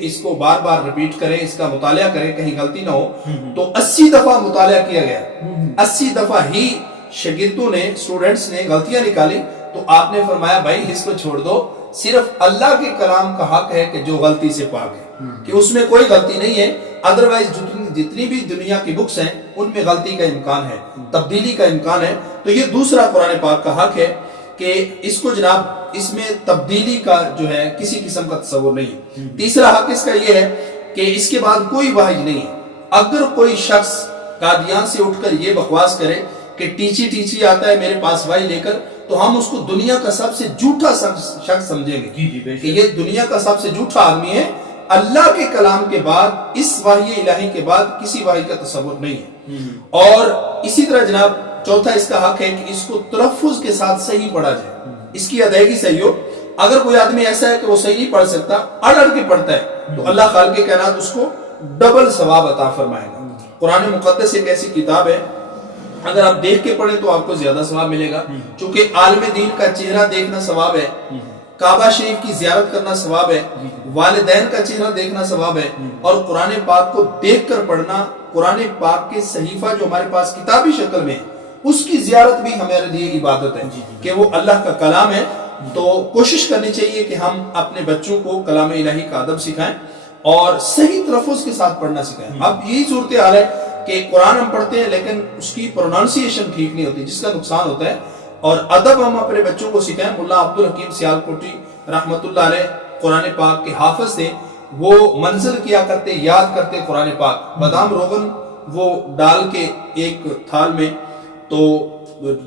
اس کو بار بار ریپیٹ کریں، اس کا مطالعہ کریں، کہیں غلطی نہ ہو، تو 80 دفعہ مطالعہ کیا گیا، 80 دفعہ ہی شاگردوں نے، اسٹوڈنٹس نے غلطیاں نکالی، تو آپ نے فرمایا بھائی اس کو چھوڑ دو، صرف اللہ کے کلام کا حق ہے کہ جو غلطی سے پاک ہے، کہ اس میں کوئی غلطی نہیں ہے، ادروائز جتنی بھی دنیا کی بکس ہیں ان میں غلطی کا امکان ہے، تبدیلی کا امکان ہے۔ تو یہ دوسرا قرآن پاک کا حق ہے کہ اس کو جناب اس میں تبدیلی کا جو ہے کسی قسم کا تصور نہیں۔ تیسرا حق اس کا یہ ہے کہ اس کے بعد کوئی وحی نہیں ہے۔ اگر کوئی شخص قادیان سے اٹھ کر یہ بکواس کرے کہ ٹیچی آتا ہے میرے پاس وحی لے کر، تو ہم اس کو دنیا کا سب سے جھوٹا شخص سمجھیں گے کہ یہ دنیا کا سب سے جھوٹا آدمی ہے۔ اللہ کے کلام کے بعد، اس وحی الہی کے بعد کسی وحی کا تصور نہیں ہے۔ اور اسی طرح جناب چوتھا اس کا حق ہے کہ اس کو تلفظ کے ساتھ صحیح پڑھا جائے، اس کی ادائیگی صحیح ہو۔ اگر کوئی آدمی ایسا ہے کہ وہ صحیح نہیں پڑھ سکتا، اڑ کے پڑھتا ہے، تو اللہ خالق کائنات اس کو ڈبل ثواب عطا فرمائے گا۔ قرآن مقدس ایک ایسی کتاب ہے، اگر آپ دیکھ کے پڑھیں تو آپ کو زیادہ ثواب ملے گا، چونکہ عالم دین کا چہرہ دیکھنا ثواب ہے، کعبہ شریف کی زیارت کرنا ثواب ہے، والدین کا چہرہ دیکھنا ثواب ہے، اور قرآن پاک کو دیکھ کر پڑھنا، قرآن پاک کے صحیفہ جو ہمارے پاس کتابی شکل میں اس کی زیارت بھی ہمارے لیے عبادت ہے، کہ وہ اللہ کا کلام ہے۔ تو کوشش کرنی چاہیے کہ ہم اپنے بچوں کو کلام الہی کا ادب سکھائیں اور صحیح تلفظ کے ساتھ پڑھنا سکھائیں۔ اب یہی صورتحال ہے کہ قرآن ہم پڑھتے ہیں لیکن اس کی پروننسیشن ٹھیک نہیں ہوتی، جس کا نقصان ہوتا ہے، اور ادب ہم اپنے بچوں کو سکھائیں۔ ملا عبدالحکیم سیالکوٹی رحمۃ اللہ علیہ قرآن پاک کے حافظ تھے، وہ منزل کیا کرتے، یاد کرتے قرآن پاک، بادام روغن وہ ڈال کے ایک تھال میں تو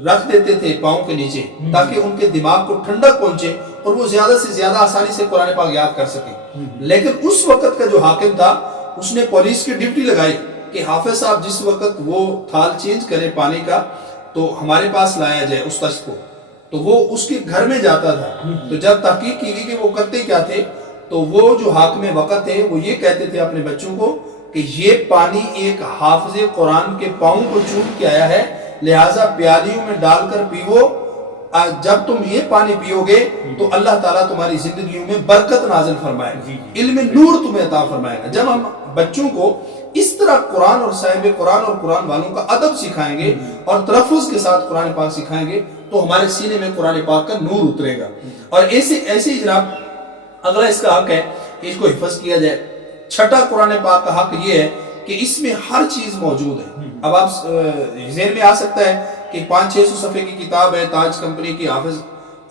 رکھ دیتے تھے پاؤں کے نیچے، تاکہ ان کے دماغ کو ٹھنڈک پہنچے اور وہ زیادہ سے زیادہ آسانی سے قرآن پاک یاد کر سکیں۔ لیکن اس وقت کا جو حاکم تھا، اس نے پولیس کی ڈیوٹی لگائی کہ حافظ صاحب جس وقت وہ تھال چینج کرے پانی کا تو ہمارے پاس لایا جائے اس تشت کو۔ تو وہ اس کے گھر میں جاتا تھا، تو جب تحقیق کی گئی کہ وہ کرتے کیا تھے، تو وہ جو حاکم وقت تھے وہ یہ کہتے تھے اپنے بچوں کو کہ یہ پانی ایک حافظ قرآن کے پاؤں کو چوم کے آیا ہے، لہٰذا پیالیوں میں ڈال کر پیو، جب تم یہ پانی پیو گے تو اللہ تعالیٰ تمہاری زندگیوں میں برکت نازل فرمائے گا، علم نور تمہیں عطا فرمائے گا۔ جب ہم بچوں کو اس طرح قرآن اور صاحب قرآن اور قرآن والوں کا ادب سکھائیں گے اور تلفظ کے ساتھ قرآن پاک سکھائیں گے تو ہمارے سینے میں قرآن پاک کا نور اترے گا۔ اور ایسے ہی جناب اگلا اس کا حق ہے کہ اس کو حفظ کیا جائے۔ چھٹا قرآن پاک کا حق یہ ہے کہ اس میں ہر چیز موجود ہے۔ اب آپ ذہن میں آ سکتا ہے کہ 500-600 صفحے کی کتاب ہے، تاج کمپنی کی حافظ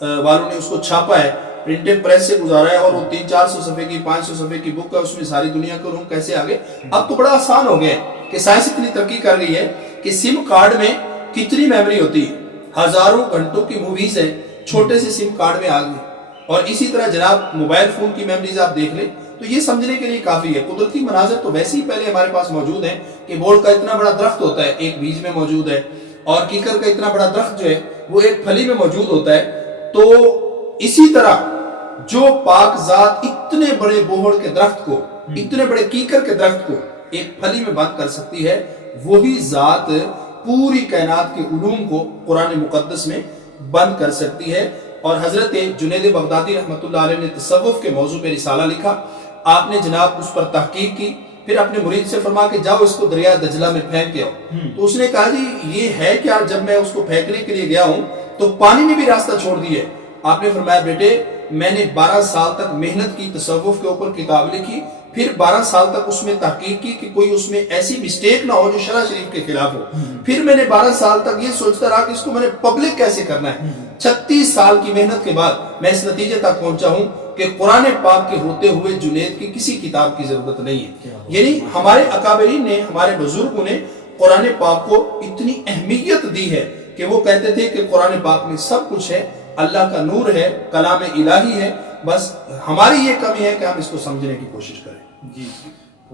والوں نے اس کو چھاپا ہے، پرنٹنگ پریس سے گزارا ہے، اور وہ 300-400 صفحے کی 500 صفحے کی بک ہے، اس میں ساری دنیا کے لوگ کیسے آگے۔ اب تو بڑا آسان ہو گیا ہے کہ سائنس اتنی ترقی کر گئی ہے کہ سم کارڈ میں کتنی میموری ہوتی ہے، ہزاروں گھنٹوں کی موویز ہیں چھوٹے سے سم کارڈ میں آ گئی۔ اور اسی طرح جناب موبائل فون کی میموریز آپ دیکھ لیں تو یہ سمجھنے کے لیے کافی ہے۔ قدرتی مناظر تو ویسے ہی پہلے ہمارے پاس موجود ہیں کہ بول کا اتنا بڑا درخت ہوتا ہے ایک بیج میں موجود ہے، اور کیکر کا اتنا بڑا درخت جو ہے وہ ایک پھلی میں موجود ہوتا ہے۔ تو اسی طرح جو پاک ذات اتنے بڑے بوہڑ کے درخت کو، اتنے بڑے کیکر کے درخت کو ایک پھلی میں بند کر سکتی ہے، وہی ذات پوری کائنات کے علوم کو قرآن مقدس میں بند کر سکتی ہے۔ اور حضرت جنید بغدادی رحمۃ اللہ علیہ نے تصوف کے موضوع پہ رسالہ لکھا، آپ نے جناب اس پر تحقیق کی، پھر اپنے مرید سے فرما کہ جاؤ اس کو دریا دجلہ میں پھینک کے آؤ۔ تو اس نے کہا جی یہ ہے کیا؟ جب میں اس کو پھینکنے کے لیے گیا ہوں تو پانی نے بھی راستہ چھوڑ دی ہے۔ آپ نے فرمایا بیٹے میں نے 12 سال تک محنت کی، تصوف کے اوپر کتاب لکھی، پھر 12 سال تک اس میں تحقیق کی کہ کوئی اس میں ایسی مسٹیک نہ ہو جو شرع شریف کے خلاف ہو، پھر میں نے 12 سال تک یہ سوچتا رہا کہ اس کو میں نے پبلک کیسے کرنا ہے۔ 36 سال کی محنت کے بعد میں اس نتیجے تک پہنچا ہوں کہ قرآن پاک کے ہوتے ہوئے جنید کی کسی کتاب کی ضرورت نہیں ہے۔ یعنی ہمارے اکابرین نے، ہمارے بزرگوں نے قرآن پاک کو اتنی اہمیت دی ہے کہ وہ کہتے تھے کہ قرآن پاک میں سب کچھ ہے، اللہ کا نور ہے، کلام الہی ہے، بس ہماری یہ کمی ہے کہ ہم اس کو سمجھنے کی کوشش کریں۔ جی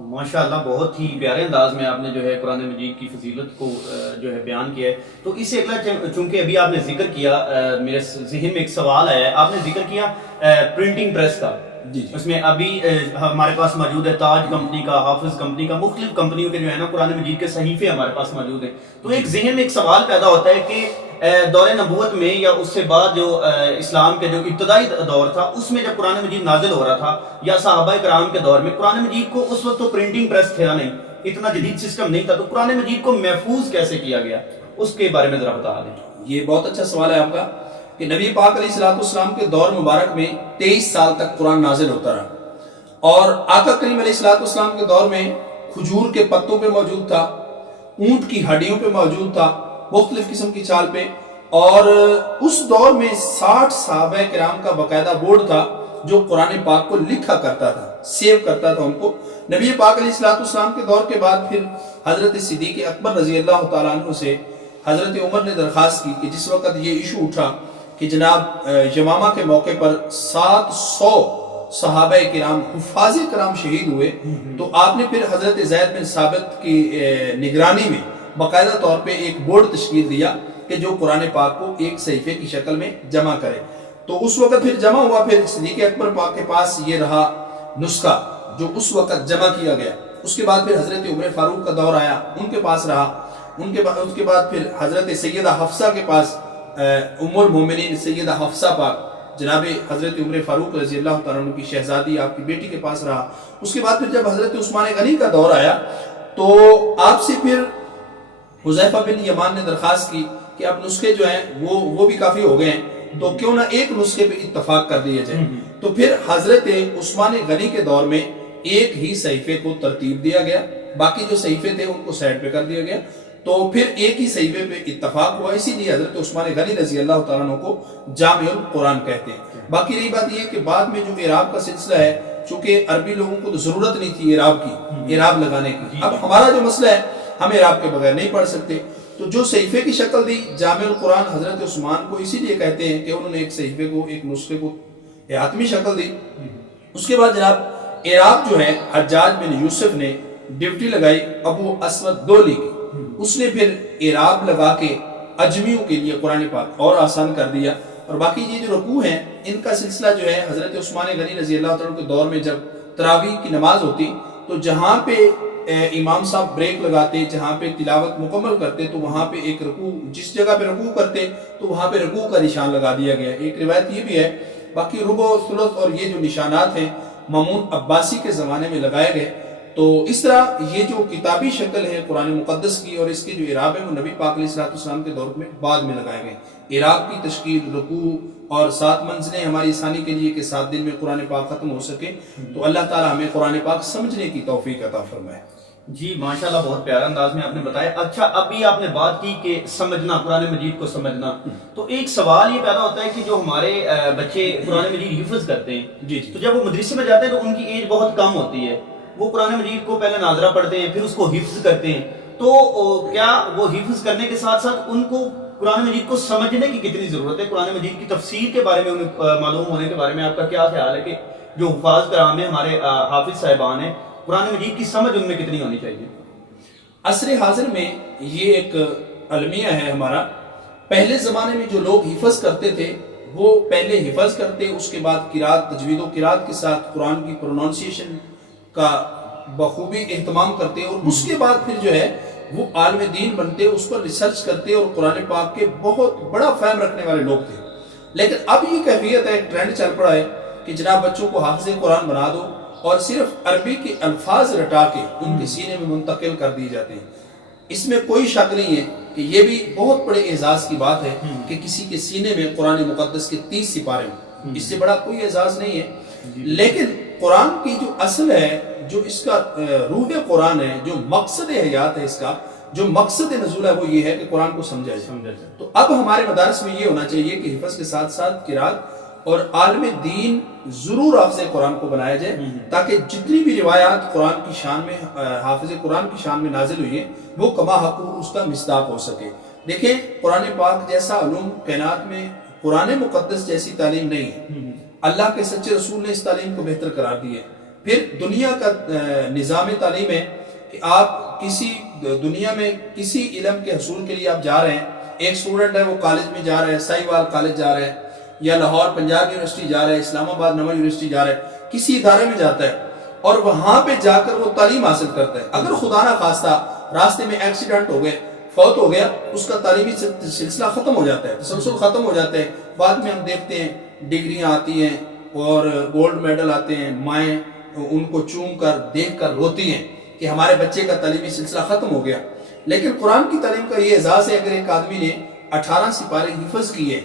ماشاءاللہ بہت ہی پیارے انداز میں آپ نے جو ہے قرآن مجید کی فضیلت کو جو ہے بیان کیا ہے۔ تو اس سے اگلا چونکہ ابھی آپ نے ذکر کیا، میرے ذہن میں ایک سوال آیا ہے، آپ نے ذکر کیا پرنٹنگ پریس کا، جی جی اس میں ابھی ہمارے پاس موجود ہے تاج کمپنی کا، حافظ کمپنی کا، مختلف کمپنیوں کے جو ہے نا قرآن مجید کے صحیفے ہمارے پاس موجود ہیں. تو ایک ذہن میں ایک سوال پیدا ہوتا ہے کہ دور نبوت میں یا اس سے بعد جو اسلام کے جو ابتدائی دور تھا اس میں جب قرآن مجید نازل ہو رہا تھا یا صحابہ کرام کے دور میں، قرآن مجید کو اس وقت تو پرنٹنگ پریس تھا نہیں، اتنا جدید سسٹم نہیں تھا، تو قرآن مجید کو محفوظ کیسے کیا گیا اس کے بارے میں ذرا بتا دیں. یہ بہت اچھا سوال ہے آپ کا کہ نبی پاک علیہ السلام کے دور مبارک میں 23 سال تک قرآن نازل ہوتا رہا، اور آقا کریم علیہ السلام کے دور میں کھجور کے پتوں پہ موجود تھا، اونٹ کی ہڈیوں پہ موجود تھا، مختلف قسم کی چال پہ، اور اس دور میں 60 صحابہ کرام کا باقاعدہ بورڈ تھا جو قرآن پاک کو لکھا کرتا تھا، سیو کرتا تھا ان کو. نبی پاک علیہ السلام کے دور کے بعد پھر حضرت صدیق اکبر رضی اللہ تعالیٰ عنہ سے حضرت عمر نے درخواست کی کہ جس وقت یہ ایشو اٹھا کہ جناب یمامہ کے موقع پر 700 صحابہ کرام حفاظ کرام شہید ہوئے، تو آپ نے پھر حضرت زید بن ثابت کی نگرانی میں باقاعدہ طور پہ ایک بورڈ تشکیل دیا کہ جو قرآن پاک کو ایک صحیفے کی شکل میں جمع کرے. تو اس وقت پھر جمع ہوا، پھر صدیق اکبر پاک کے پاس یہ رہا نسخہ جو اس وقت جمع کیا گیا. اس کے بعد پھر حضرت عمر فاروق کا دور آیا، ان کے پاس رہا. ان کے بعد پھر حضرت سیدہ حفصہ کے پاس، ام المومنین سیدہ حفصہ پاک جناب حضرت عمر فاروق رضی اللہ تعالیٰ عنہ کی شہزادی آپ کی بیٹی کے پاس رہا. اس کے بعد پھر جب حضرت عثمان غنی کا دور آیا تو آپ سے پھر حذیفہ بن یمان نے درخواست کی کہ اب نسخے جو ہیں وہ بھی کافی ہو گئے ہیں، تو کیوں نہ ایک نسخے پہ اتفاق کر دیا جائے. تو پھر حضرت عثمان غنی کے دور میں ایک ہی صحیفے کو ترتیب دیا گیا، باقی جو صحیفے تھے ان کو سائڈ پہ کر دیا گیا، تو پھر ایک ہی صحیفے پہ اتفاق ہوا. اسی لیے حضرت عثمان غنی رضی اللہ تعالیٰ عنہ کو جامع القرآن کہتے ہیں. باقی رہی بات یہ کہ بعد میں جو اعراب کا سلسلہ ہے، چونکہ عربی لوگوں کو تو ضرورت نہیں تھی اعراب کی، اعراب لگانے کی. اب ہمارا جو مسئلہ ہے، ہم اعراب کے بغیر نہیں پڑھ سکتے، تو جو صحیفے کی شکل دی جامع القرآن حضرت عثمان کو اسی لیے کہتے ہیں کہ انہوں نے ایک صحیفے کو، ایک نسخے کو حتمی شکل دی. اس کے بعد جناب اعراب جو ہے حجاج بن یوسف نے ڈیوٹی لگائی ابو اسود دولی کی، اس نے پھر اعراب لگا کے اجمیوں کے لیے قرآن پاک اور آسان کر دیا. اور باقی یہ جو رکوع ہیں ان کا سلسلہ جو ہے حضرت عثمان غنی رضی اللہ تعالیٰ کے دور میں جب تراویح کی نماز ہوتی تو جہاں پہ امام صاحب بریک لگاتے، جہاں پہ تلاوت مکمل کرتے، تو وہاں پہ ایک رکوع، جس جگہ پہ رکوع کرتے تو وہاں پہ رکوع کا نشان لگا دیا گیا. ایک روایت یہ بھی ہے. باقی ربع، ثلث اور یہ جو نشانات ہیں مامون عباسی کے زمانے میں لگائے گئے. تو اس طرح یہ جو کتابی شکل ہے قرآن مقدس کی اور اس کے جو اعراب ہے وہ نبی پاک علیہ السلام کے دور میں بعد میں لگائے گئے. اعراب کی تشکیل، رکوع اور 7 منزلیں ہماری آسانی کے لیے کہ 7 دن میں قرآن پاک ختم ہو سکے. تو اللہ تعالیٰ ہمیں قرآن پاک سمجھنے کی توفیق عطا فرمائے. جی ماشاءاللہ، بہت پیارا انداز میں آپ نے بتایا. اچھا، ابھی آپ نے بات کی کہ سمجھنا، قرآن مجید کو سمجھنا، تو ایک سوال یہ پیدا ہوتا ہے کہ جو ہمارے بچے قرآن مجید حفظ کرتے ہیں، جی تو جب وہ مدرسے میں جاتے ہیں تو ان کی ایج بہت کم ہوتی ہے، وہ قرآن مجید کو پہلے ناظرہ پڑھتے ہیں، پھر اس کو حفظ کرتے ہیں، تو کیا وہ حفظ کرنے کے ساتھ ساتھ ان کو قرآن مجید کو سمجھنے کی کتنی ضرورت ہے؟ قرآن مجید کی تفسیر کے بارے میں انہیں معلوم ہونے کے بارے میں آپ کا کیا خیال ہے کہ جو حفاظ کرام ہیں، ہمارے حافظ صاحبان ہیں، قرآن مجید کی سمجھ ان میں کتنی ہونی چاہیے؟ عصر حاضر میں یہ ایک المیہ ہے ہمارا. پہلے زمانے میں جو لوگ حفظ کرتے تھے وہ پہلے حفظ کرتے، اس کے بعد قرات، تجوید و قرات کے ساتھ قرآن کی پروننسیشن کا بخوبی اہتمام کرتے، اور اس کے بعد پھر جو ہے وہ عالم دین بنتے، اس پر ریسرچ کرتے، اور قرآن پاک کے بہت بڑا فہم رکھنے والے لوگ تھے. لیکن اب یہ کیفیت ہے، ایک ٹرینڈ چل پڑا ہے کہ جناب بچوں کو حافظ قرآن بنا دو اور صرف عربی کے الفاظ رٹا کے ان کے سینے میں منتقل کر دی جاتے ہیں. اس میں کوئی شک نہیں ہے کہ یہ بھی بہت بڑے اعزاز کی بات ہے کہ کسی کے سینے میں قرآن مقدس کے 30 سپارے ہوں، اس سے بڑا کوئی اعزاز نہیں ہے. لیکن قرآن کی جو اصل ہے، جو اس کا روح قرآن ہے، جو مقصد حیات ہے، اس کا جو مقصد نزول ہے وہ یہ ہے کہ قرآن کو سمجھا جائے. تو اب ہمارے مدارس میں یہ ہونا چاہیے کہ حفظ کے ساتھ ساتھ قرات اور عالم دین ضرور حافظ قرآن کو بنایا جائے، تاکہ جتنی بھی روایات قرآن کی شان میں، حافظ قرآن کی شان میں نازل ہوئی ہیں، وہ کما حقوق اس کا مصداق ہو سکے. دیکھیں، قرآن پاک جیسا علوم کائنات میں قرآن مقدس جیسی تعلیم نہیں ہے. اللہ کے سچے رسول نے اس تعلیم کو بہتر قرار دی ہے. پھر دنیا کا نظام تعلیم ہے کہ آپ کسی دنیا میں کسی علم کے حصول کے لیے آپ جا رہے ہیں. ایک سٹوڈنٹ ہے، وہ کالج میں جا رہا ہے، سائی وال کالج جا رہا ہے، یا لاہور پنجاب یونیورسٹی جا رہا ہے، اسلام آباد نواں یونیورسٹی جا رہا ہے، کسی ادارے میں جاتا ہے اور وہاں پہ جا کر وہ تعلیم حاصل کرتا ہے، اگر خدا نہ خواستہ راستے میں ایکسیڈنٹ ہو گئے، فوت ہو گیا، اس کا تعلیمی سلسلہ ختم ہو جاتا ہے، تسلسل ختم ہو جاتا ہے۔ بعد میں ہم دیکھتے ہیں ڈگریاں آتی ہیں اور گولڈ میڈل آتے ہیں، مائیں ان کو چوم کر دیکھ کر روتی ہیں کہ ہمارے بچے کا تعلیمی سلسلہ ختم ہو گیا۔ لیکن قرآن کی تعلیم کا یہ اعزاز ہے، اگر ایک آدمی نے 18 سپارے حفظ کیے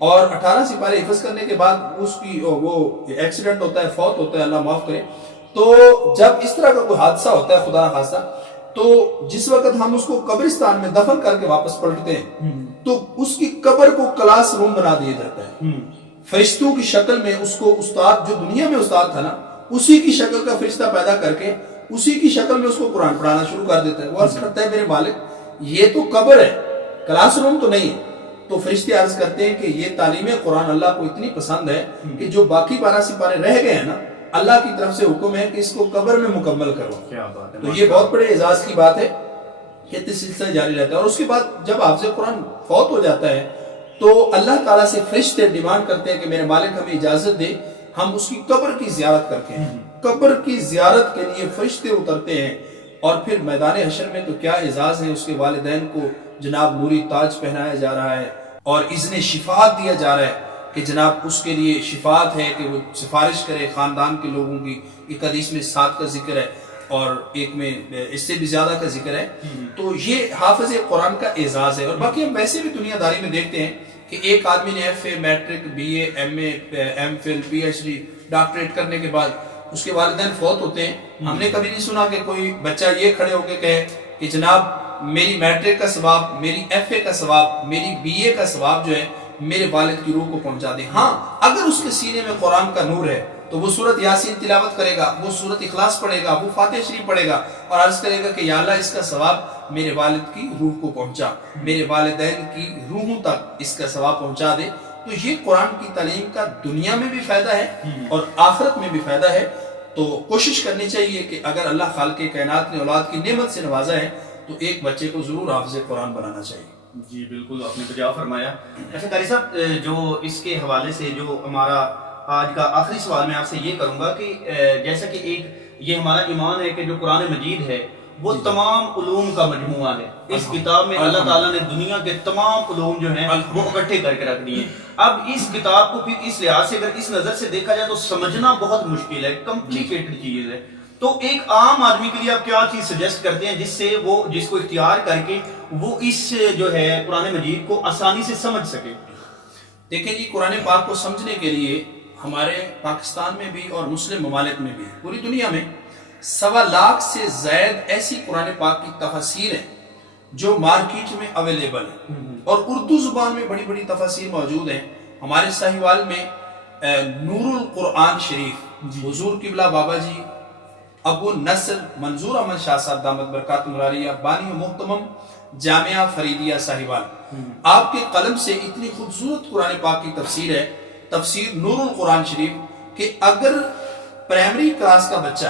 اور 18 سپارے حفظ کرنے کے بعد اس کی وہ ایکسیڈنٹ ہوتا ہے، فوت ہوتا ہے، اللہ معاف کرے، تو جب اس طرح کا کوئی حادثہ ہوتا ہے خدا نہ خواستہ، تو جس وقت ہم اس کو قبرستان میں دفن کر کے واپس پلٹتے ہیں تو اس کی قبر کو کلاس روم بنا دیا جاتا ہے، فرشتوں کی شکل میں اس کو استاد، جو دنیا میں استاد تھا نا، اسی کی شکل کا فرشتہ پیدا کر کے اسی کی شکل میں اس کو قرآن پڑھانا شروع کر دیتا ہے۔ وہ عرض کرتا ہے میرے مالک یہ تو قبر ہے، کلاس روم تو نہیں ہے۔ تو فرشتے عرض کرتے ہیں کہ یہ تعلیم قرآن اللہ کو اتنی پسند ہے کہ جو باقی 12 سپارے رہ گئے ہیں نا، اللہ کی طرف سے حکم ہے کہ اس کو قبر میں مکمل کرو۔ کیا بات ہے، تو یہ بہت بڑے اعزاز کی بات ہے، یہ سلسلہ جاری رہتا ہے۔ اور اس کے بعد جب حافظ قرآن فوت ہو جاتا ہے تو اللہ تعالیٰ سے فرشتے ڈیمانڈ کرتے ہیں کہ میرے مالک ہمیں اجازت دے ہم اس کی قبر کی زیارت کر کے ہیں۔ قبر کی زیارت کے لیے فرشتے اترتے ہیں، اور پھر میدان حشر میں تو کیا اعزاز ہے، اس کے والدین کو جناب نوری تاج پہنایا جا رہا ہے اور اذن شفاعت دیا جا رہا ہے کہ جناب اس کے لیے شفاعت ہے کہ وہ سفارش کرے خاندان کے لوگوں کی۔ ایک حدیث میں 7 کا ذکر ہے اور ایک میں اس سے بھی زیادہ کا ذکر ہے۔ تو یہ حافظ قرآن کا اعزاز ہے۔ اور باقی ہم ویسے بھی دنیا داری میں دیکھتے ہیں کہ ایک آدمی نے F A, matric, B A, M A, M Phil, P H D, doctorate کرنے کے بعد اس کے والدین فوت ہوتے ہیں۔ ہم نے کبھی نہیں سنا کہ کوئی بچہ یہ کھڑے ہو کے کہے کہ جناب میری میٹرک کا ثواب، میری ایف اے کا ثواب، میری بی اے کا ثواب جو ہے میرے والد کی روح کو پہنچا دیں۔ ہاں اگر اس کے سینے میں قرآن کا نور ہے تو وہ سورت یاسین تلاوت کرے گا، وہ سورت اخلاص پڑھے گا، وہ فاتحہ شریف پڑھے گا اور عرض کرے گا کہ یا اللہ اس کا ثواب میرے والد کی روح کو پہنچا، میرے والدین کی روحوں تک اس کا ثواب پہنچا دے۔ تو یہ قرآن کی تعلیم کا دنیا میں بھی فائدہ ہے اور آخرت میں بھی فائدہ ہے۔ تو کوشش کرنی چاہیے کہ اگر اللہ خالق کائنات نے اولاد کی نعمت سے نوازا ہے تو ایک بچے کو ضرور حافظ قرآن بنانا چاہیے۔ جی بالکل، آپ نے بجا فرمایا۔ اچھا قاری صاحب، جو اس کے حوالے سے جو ہمارا آج کا آخری سوال میں آپ سے یہ کروں گا کہ جیسا کہ ایک یہ ہمارا ایمان ہے کہ جو قرآن مجید ہے وہ تمام علوم کا مجموعہ ہے۔ اس کتاب میں اللہ تعالیٰ نے دنیا کے تمام علوم جو ہیں وہ اکٹھے کر کے رکھ دیے۔ اب اس کتاب کو پھر اس لحاظ سے اگر اس نظر سے دیکھا جائے تو سمجھنا بہت مشکل ہے، کمپلیکیٹڈ چیز ہے۔ تو ایک عام آدمی کے لیے آپ کیا چیز سجیسٹ کرتے ہیں جس سے وہ جس کو اختیار کر کے وہ اس جو ہے قرآن مجید کو آسانی سے سمجھ سکے؟ دیکھیں جی، قرآن پاک کو سمجھنے کے لیے ہمارے پاکستان میں بھی اور مسلم ممالک میں بھی پوری دنیا میں 1.25 لاکھ سے زائد ایسی قرآن پاک کی تفاسیر ہیں جو مارکیٹ میں اویلیبل ہیں، اور اردو زبان میں بڑی بڑی تفاسیر موجود ہیں۔ ہمارے ساہیوال میں نور القرآن شریف حضور قبلہ بابا جی ابو نصر منظور احمد شاہ صاحب دامت برکاتہم العالیہ بانی و محتمم جامعہ فریدیہ ساہیوال، آپ کے قلم سے اتنی خوبصورت قرآن پاک کی تفسیر ہے، تفسیر نور القرآن شریف، کہ اگر پرائمری کلاس کا بچہ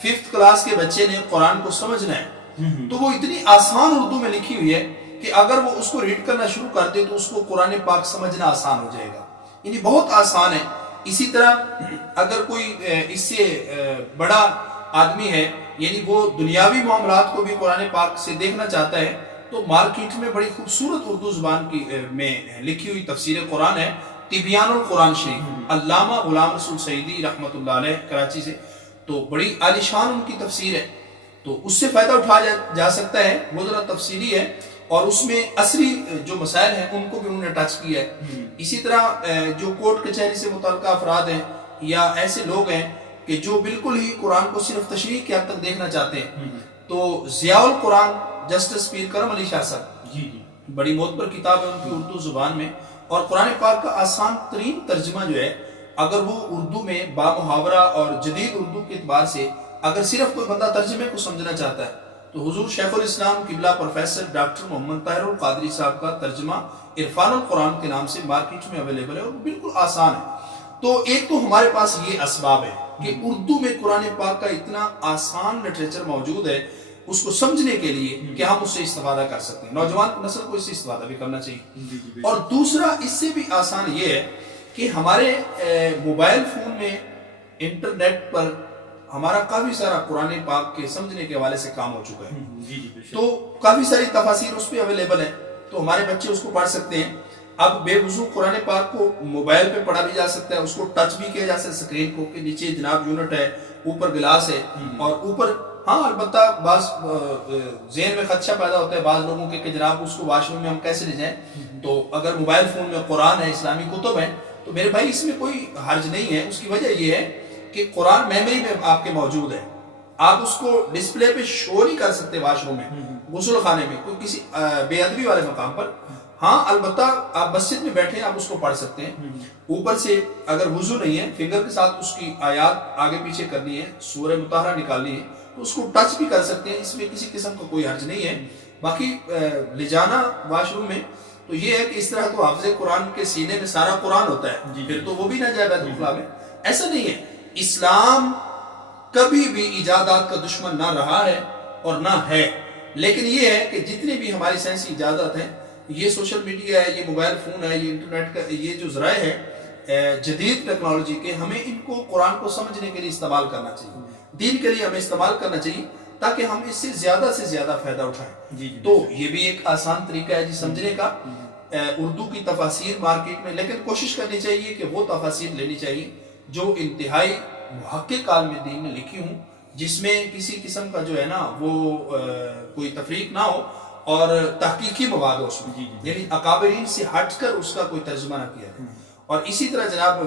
5th کلاس کے بچے نے قرآن کو سمجھنا ہے تو وہ اتنی آسان اردو میں لکھی ہوئی ہے کہ اگر وہ اس کو ریڈ کرنا شروع کر دے تو اس کو قرآن پاک سمجھنا آسان ہو جائے گا، یعنی بہت آسان ہے۔ اسی طرح اگر کوئی اس سے بڑا آدمی ہے، یعنی وہ دنیاوی معاملات کو بھی قرآن پاک سے دیکھنا چاہتا ہے، تو مارکیٹ میں بڑی خوبصورت اردو زبان کی میں لکھی ہوئی تفسیر قرآن ہے، تبیان القرآن شریف، علامہ غلام رسول سعیدی رحمۃ اللہ علیہ کراچی سے، تو بڑی عالیشان ان کی تفسیر ہے، تو اس سے فائدہ اٹھایا جا سکتا ہے۔ وہ ذرا تفصیلی ہے اور اس میں عصری جو مسائل ہیں ان کو بھی انہوں نے ٹچ کیا ہے۔ اسی طرح جو کورٹ کچہری سے متعلقہ افراد ہیں یا ایسے لوگ ہیں کہ جو بالکل ہی قرآن کو صرف تشریح کی حد تک دیکھنا چاہتے ہیں، تو ضیاء القرآن جسٹس پیر کرم علی شاہ صاحب، بڑی معتبر کتاب ہے ان کی اردو زبان میں، اور قرآن پاک کا آسان ترین ترجمہ جو ہے اگر وہ اردو میں با محاورہ اور جدید اردو کے اعتبار سے اگر صرف کوئی بندہ ترجمے کو سمجھنا چاہتا ہے تو حضور شیخ الاسلام قبلہ پروفیسر ڈاکٹر محمد طاہر القادری صاحب کا ترجمہ عرفان القرآن کے نام سے مارکیٹ میں اویلیبل ہے اور بالکل آسان ہے۔ تو ایک تو ہمارے پاس یہ اسباب ہے کہ اردو میں قرآن پاک کا اتنا آسان لٹریچر موجود ہے اس کو سمجھنے کے لیے کہ ہم اس سے استفادہ کر سکتے ہیں، نوجوان نسل کو اس سے استفادہ بھی کرنا چاہیے۔ اور دوسرا اس سے بھی آسان یہ ہے کہ ہمارے موبائل فون میں انٹرنیٹ پر ہمارا کافی سارا قرآن پاک کے سمجھنے کے حوالے سے کام ہو چکا ہے. جی جی بے شک. تو کافی ساری تفاسیر اس پہ اویلیبل ہیں، تو ہمارے بچے اس کو پڑھ سکتے ہیں. اب بے وضو قرآن پاک کو موبائل پہ پڑھا بھی جا سکتا ہے، اس کو ٹچ بھی کیا جا سکتا ہے اسکرین کو، کہ نیچے جناب یونٹ ہے، اوپر گلاس ہے، اور اوپر ہاں البتہ بعض ذہن میں خدشہ پیدا ہوتا ہے بعض لوگوں کے کہ جناب اس کو واش روم میں ہم کیسے لے جائیں. تو اگر موبائل فون میں قرآن ہے، اسلامی کتب ہیں، تو میرے بھائی اس میں کوئی حرج نہیں ہے. اس کی وجہ یہ ہے کہ قرآن میموری میں آپ کے موجود ہے، آپ اس کو ڈسپلے پہ شو نہیں کر سکتے واش روم میں، غسل خانے میں، کوئی کسی بے ادبی والے مقام پر. ہاں البتہ آپ مسجد میں بیٹھے آپ اس کو پڑھ سکتے ہیں. اوپر سے اگر وضو نہیں ہے، فنگر کے ساتھ اس کی آیات آگے پیچھے کرنی ہے، سورہ مطہرہ نکالنی ہے، تو اس کو ٹچ بھی کر سکتے ہیں. اس میں کسی قسم کا کوئی حرج نہیں ہے. باقی لے جانا واش روم میں تو یہ ہے کہ اس طرح تو حافظ قرآن کے سینے میں سارا قرآن ہوتا ہے، پھر تو وہ بھی نہ جائے بیت الخلاء میں. ایسا نہیں ہے. اسلام کبھی بھی ایجادات کا دشمن نہ رہا ہے اور نہ ہے، لیکن یہ ہے کہ جتنے بھی ہماری سائنسی ایجادات ہیں، یہ سوشل میڈیا ہے، یہ موبائل فون ہے، یہ انٹرنیٹ کا یہ جو ذرائع ہے جدید ٹیکنالوجی کے، ہمیں ان کو قرآن کو سمجھنے کے لیے استعمال کرنا چاہیے، دین کے لیے ہمیں استعمال کرنا چاہیے، تاکہ ہم اس سے زیادہ فائدہ اٹھائیں. تو یہ بھی ایک آسان طریقہ ہے جی سمجھنے کا. اردو کی تفاسیر مارکیٹ میں، لیکن کوشش کرنی چاہیے کہ وہ تفاسیر لینی چاہیے جو انتہائی محقق عالم دین نے لکھی ہوں، جس میں کسی قسم کا جو ہے نا وہ کوئی تفریق نہ ہو اور تحقیقی مواد ہو اس میں، یعنی اکابرین سے ہٹ کر اس کا کوئی ترجمہ نہ کیا جائے. اور اسی طرح جناب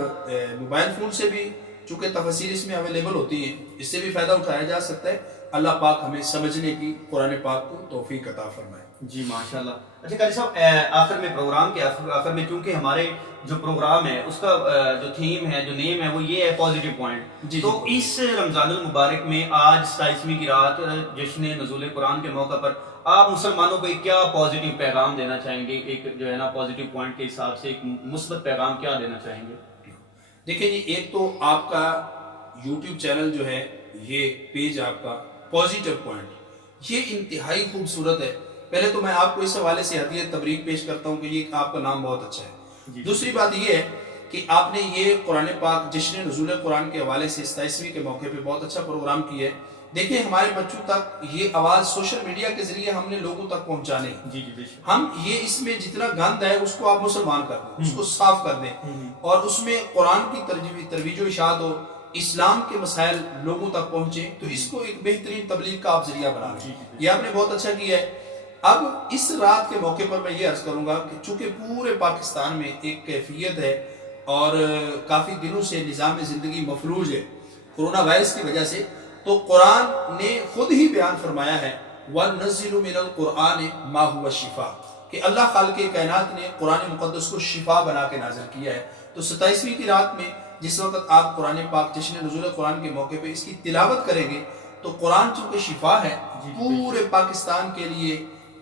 موبائل فون سے بھی چونکہ تفاسیر اس میں اویلیبل ہوتی ہیں، اس سے بھی فائدہ اٹھایا جا سکتا ہے. اللہ پاک ہمیں سمجھنے کی قرآن پاک کو توفیق عطا فرمائے. جی ماشاءاللہ. اچھا قاری صاحب، آخر میں پروگرام کے آخر میں چونکہ ہمارے جو پروگرام ہے اس کا جو تھیم ہے، جو نیم ہے، وہ یہ ہے پازیٹیو پوائنٹ. تو اس رمضان المبارک میں آج 27ویں کی رات جشن نزول قرآن کے موقع پر آپ مسلمانوں کو ایک کیا پازیٹیو پیغام دینا چاہیں گے؟ ایک جو ہے نا پازیٹیو پوائنٹ کے حساب سے ایک مثبت پیغام کیا دینا چاہیں گے؟ دیکھیں جی، ایک تو آپ کا یوٹیوب چینل جو ہے، یہ پیج آپ کا پازیٹیو پوائنٹ، یہ انتہائی خوبصورت ہے. پہلے تو میں آپ کو اس حوالے سے ہدیہ تبریک پیش کرتا ہوں کہ یہ آپ کا نام بہت اچھا ہے. دوسری بات یہ ہے کہ آپ نے یہ قرآن پاک جشن نزول قرآن کے حوالے سے 27ویں کے موقع پہ بہت اچھا پروگرام کیا ہے. دیکھیں ہمارے بچوں تک یہ آواز سوشل میڈیا کے ذریعے ہم نے لوگوں تک پہنچانے، ہم یہ اس میں جتنا گند ہے اس کو آپ مسلمان کر دیں، اس کو صاف کر دیں، اور اس میں قرآن کی ترویج و اشاعت ہو، اسلام کے مسائل لوگوں تک پہنچے، تو اس کو ایک بہترین تبلیغ کا آپ ذریعہ بنا لیں. یہ آپ نے بہت اچھا کیا ہے. اب اس رات کے موقع پر میں یہ عرض کروں گا کہ چونکہ پورے پاکستان میں ایک کیفیت ہے اور کافی دنوں سے نظام زندگی مفلوج ہے کرونا وائرس کی وجہ سے، تو قرآن نے خود ہی بیان فرمایا ہے وَنَزِّلُ مِنَ الْقُرْآنِ مَا هُوَ شِفَاء، کہ اللہ خالق کائنات نے قرآن مقدس کو شفا بنا کے نازل کیا ہے. تو 27ویں کی رات میں جس وقت آپ قرآن پاک جشن نزول قرآن کے موقع پہ اس کی تلاوت کریں گے، تو قرآن چونکہ شفا ہے پورے پاکستان کے لیے،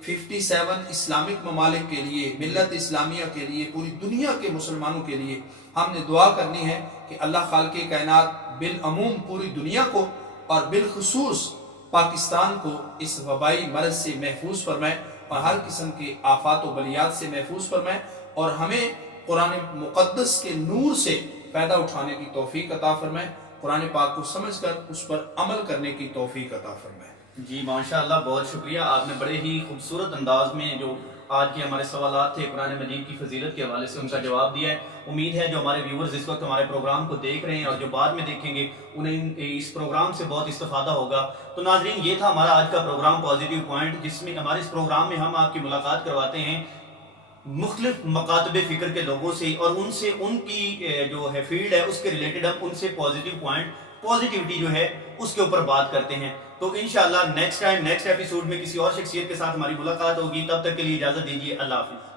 57 اسلامک ممالک کے لیے، ملت اسلامیہ کے لیے، پوری دنیا کے مسلمانوں کے لیے ہم نے دعا کرنی ہے کہ اللہ خالق کائنات بالعموم پوری دنیا کو اور بالخصوص پاکستان کو اس وبائی مرض سے محفوظ فرمائے اور ہر قسم کے آفات و بلیات سے محفوظ فرمائے، اور ہمیں قرآن مقدس کے نور سے فائدہ اٹھانے کی توفیق عطا فرمائے، قرآن پاک کو سمجھ کر اس پر عمل کرنے کی توفیق عطا فرمائے. جی ماشاءاللہ، بہت شکریہ. آپ نے بڑے ہی خوبصورت انداز میں جو آج کے ہمارے سوالات تھے قرآن مجید کی فضیلت کے حوالے سے ان کا جواب دیا ہے. امید ہے جو ہمارے ویورز اس وقت ہمارے پروگرام کو دیکھ رہے ہیں اور جو بعد میں دیکھیں گے انہیں اس پروگرام سے بہت استفادہ ہوگا. تو ناظرین، یہ تھا ہمارا آج کا پروگرام پازیٹیو پوائنٹ، جس میں ہمارے اس پروگرام میں ہم آپ کی ملاقات کرواتے ہیں مختلف مکاتب فکر کے لوگوں سے، اور ان سے ان کی جو ہے فیلڈ ہے اس کے ریلیٹڈ ہم ان سے پازیٹیو پوائنٹ، پازیٹیوٹی جو ہے اس کے اوپر بات کرتے ہیں. تو انشاءاللہ نیکسٹ ٹائم نیکسٹ ایپیسوڈ میں کسی اور شخصیت کے ساتھ ہماری ملاقات ہوگی. تب تک کے لیے اجازت دیجیے. اللہ حافظ.